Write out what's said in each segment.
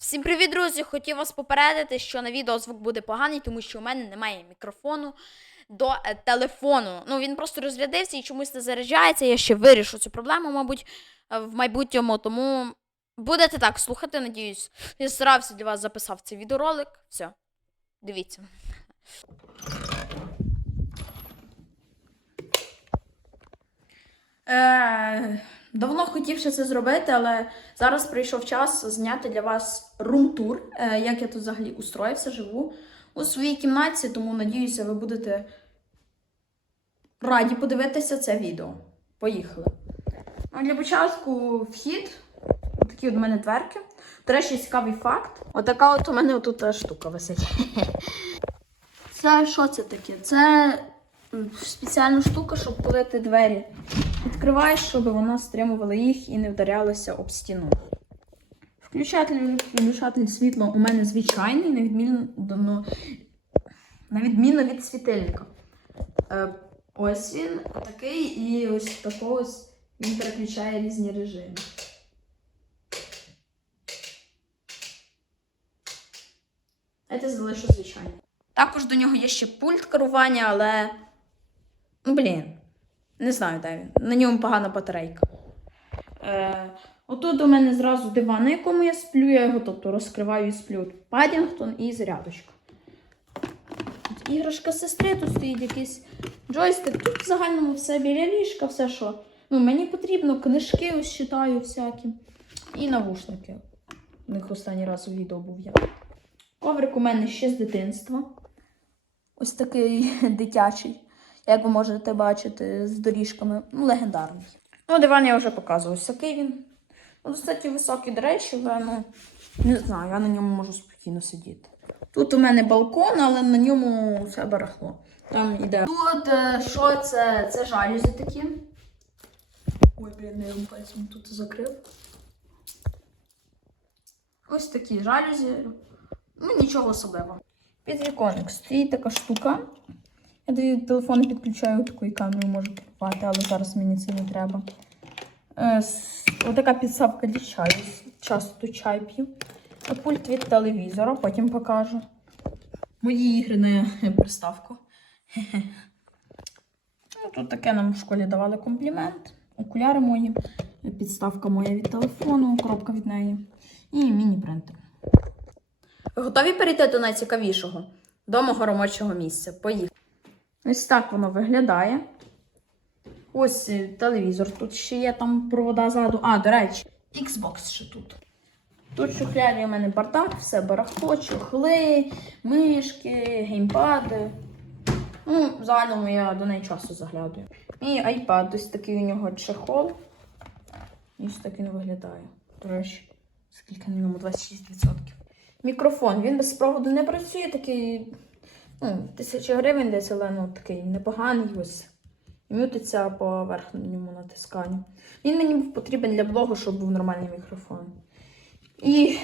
Всім привіт, друзі! Хотів вас попередити, що на відео звук буде поганий, тому що у мене немає мікрофону до е, телефону. Ну він просто розрядився і чомусь не заряджається. Я ще вирішу цю проблему, мабуть, е, в майбутньому. Тому будете так слухати, надіюсь. Я старався для вас записав цей відеоролик. Все, дивіться. Е, давно хотів ще це зробити, але зараз прийшов час зняти для вас рум-тур, е, як я тут взагалі устроївся, живу у своїй кімнаті, тому надіюся, ви будете раді подивитися це відео. Поїхали. Ну, для початку вхід. Такі от у мене дверки. До речі, цікавий факт. Отака от у мене тут штука висить. Це що це таке? Це спеціальна штука, щоб коли ти двері відкриваєш, щоб вона стримувала їх і не вдарялася об стіну. Включатель, включатель світла у мене звичайний, на відміну, ну, на відміну від світильника. Е, ось він такий, і ось такого він переключає різні режими. Це залишу звичайно. Також до нього є ще пульт керування, але. Ну, блін. Не знаю, де він. На ньому погана батарейка. Е, отут у мене зразу диван, на якому я сплю, я його тобто розкриваю і сплю. Падінгтон і зарядочка. Тут іграшка сестри, тут стоїть якийсь джойстик. Тут в загальному все біля ліжка, все що. Ну, мені потрібно книжки ось читаю всякі. І навушники. У них останній раз у відео був я. Коврик у мене ще з дитинства. Ось такий дитячий, як ви можете бачити, з доріжками. Ну, легендарний. Ну, диван я вже показував. Ось такий він. Ну, достатньо високий, до речі, але ну, не знаю, я на ньому можу спокійно сидіти. Тут у мене балкон, але на ньому все барахло. Там іде. Тут е, що це? Це жалюзі такі. Ой, блін, я пальцем тут закрив. Ось такі жалюзі. Ну, нічого особливого. Підвіконник стоїть така штука. Я до телефону підключаю такою камерою, можу купувати, але зараз мені це не треба. Е, Отака підставка для чаю. Часто чай п'ю. А Пульт від телевізора, потім покажу. Мої ігри на приставку. Ну, тут таке нам в школі давали комплімент. Окуляри мої, підставка моя від телефону, коробка від неї. І міні-принтер. Готові перейти до найцікавішого? До мого робочого місця. Поїхали. Ось так воно виглядає. Ось е, телевізор. Тут ще є там провода ззаду. А, до речі, Xbox ще тут. Тут шухляді у мене бардак, все барахло, чохли, мишки, геймпади. Ну, в загальному я до неї часто заглядаю. І iPad, ось такий у нього чехол. І ось так він виглядає. До речі, скільки на ньому 26%. Мікрофон. Він без проводу не працює, такий ну, тисяча гривень десь, але ну, такий непоганий ось. Мютиться по верхньому натисканню. Він мені був потрібен для блогу, щоб був нормальний мікрофон. І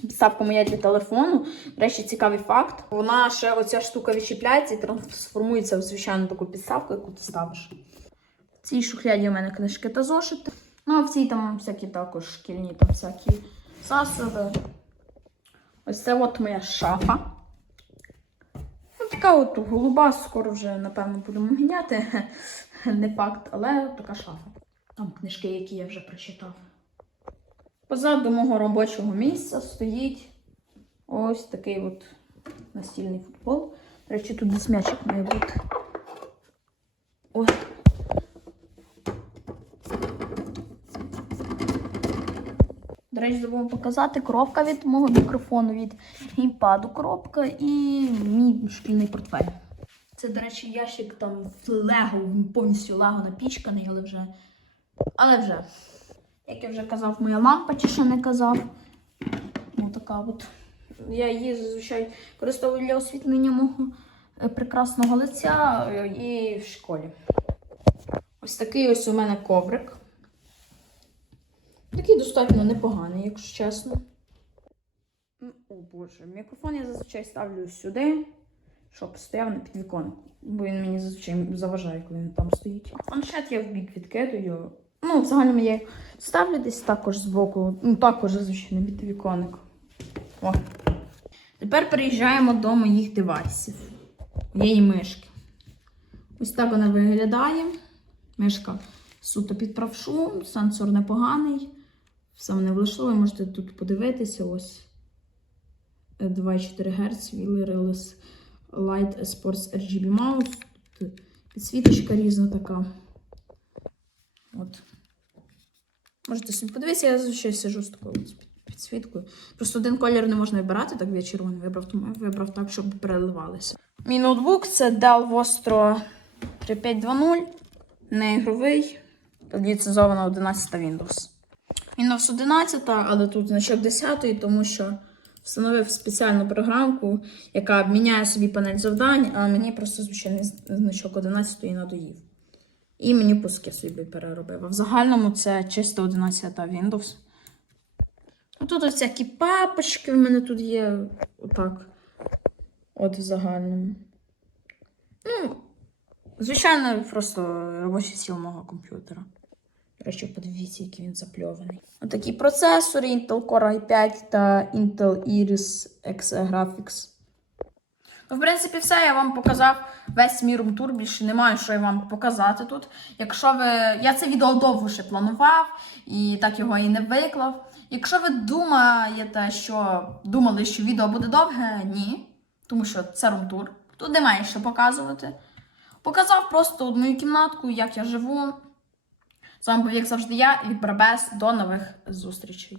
підставка моя для телефону. До цікавий факт. Вона ще оця штука відчіпляється і трансформується в звичайну таку підставку, яку ти ставиш. В цій шухляді у мене книжки та зошити. Ну, а в цій там всякі також шкільні там всякі засоби. Ось це от моя шафа. Така от голуба, скоро вже, напевно, будемо міняти. Не факт, але така шафа. Там книжки, які я вже прочитав. Позаду мого робочого місця стоїть ось такий от настільний футбол. До речі, тут десь м'ячик має бути. Ой. До речі, забув показати коробка від мого мікрофону від геймпаду коробка і мій шкільний портфель. Це, до речі, ящик там Лего, повністю Лего напічканий, але вже. Але вже. Як я вже казав, моя лампа чи ще не казав. Ось така от. Я її зазвичай використовую для освітлення мого е, прекрасного лиця е, і в школі. Ось такий ось у мене коврик. Такий достатньо непоганий, якщо чесно. О Боже, мікрофон я зазвичай ставлю сюди, щоб стояв на підвіконнику. Бо він мені зазвичай заважає, коли він там стоїть. Планшет я в бік відкидаю. Ну, в загальному я ставлю десь також збоку. Ну, також, звичайно, від віконик. О. Тепер переїжджаємо до моїх девайсів. Моєї мишки. Ось так вона виглядає. Мишка суто під правшу, сенсор непоганий. Все мене влаштовує, можете тут подивитися. Ось Е, 2,4 Гц, Wireless Light Sports RGB Mouse. Тут підсвіточка різна така. От. Можете собі подивитися, я зазвичай сижу з такою підсвіткою. Просто один колір не можна вибирати, так я червоний вибрав, тому я вибрав так, щоб переливалися. Мій ноутбук це Dell Vostro 3520, не ігровий, ліцензована 11 Windows. Windows 11, але тут значок 10, тому що встановив спеціальну програмку, яка міняє собі панель завдань, а мені просто звичайний значок 11 надоїв. І мені пуски собі переробив. А в загальному це чисто 11 Windows. А тут ось всякі папочки в мене тут є. Отак. От в загальному. Ну, звичайно, просто робочий стіл мого комп'ютера. Речі, подивіться, який він запльований. Отакі процесори Intel Core i5 та Intel Iris Xe Graphics. Ну, в принципі, все, я вам показав весь мій румтур, більше немає, що я вам показати тут. Якщо ви. Я це відео довго ще планував і так його і не виклав. Якщо ви думаєте, що думали, що відео буде довге, ні. Тому що це румтур. Тут немає що показувати. Показав просто одну кімнатку, як я живу. З вами був, як завжди, я, від Барбес. До нових зустрічей.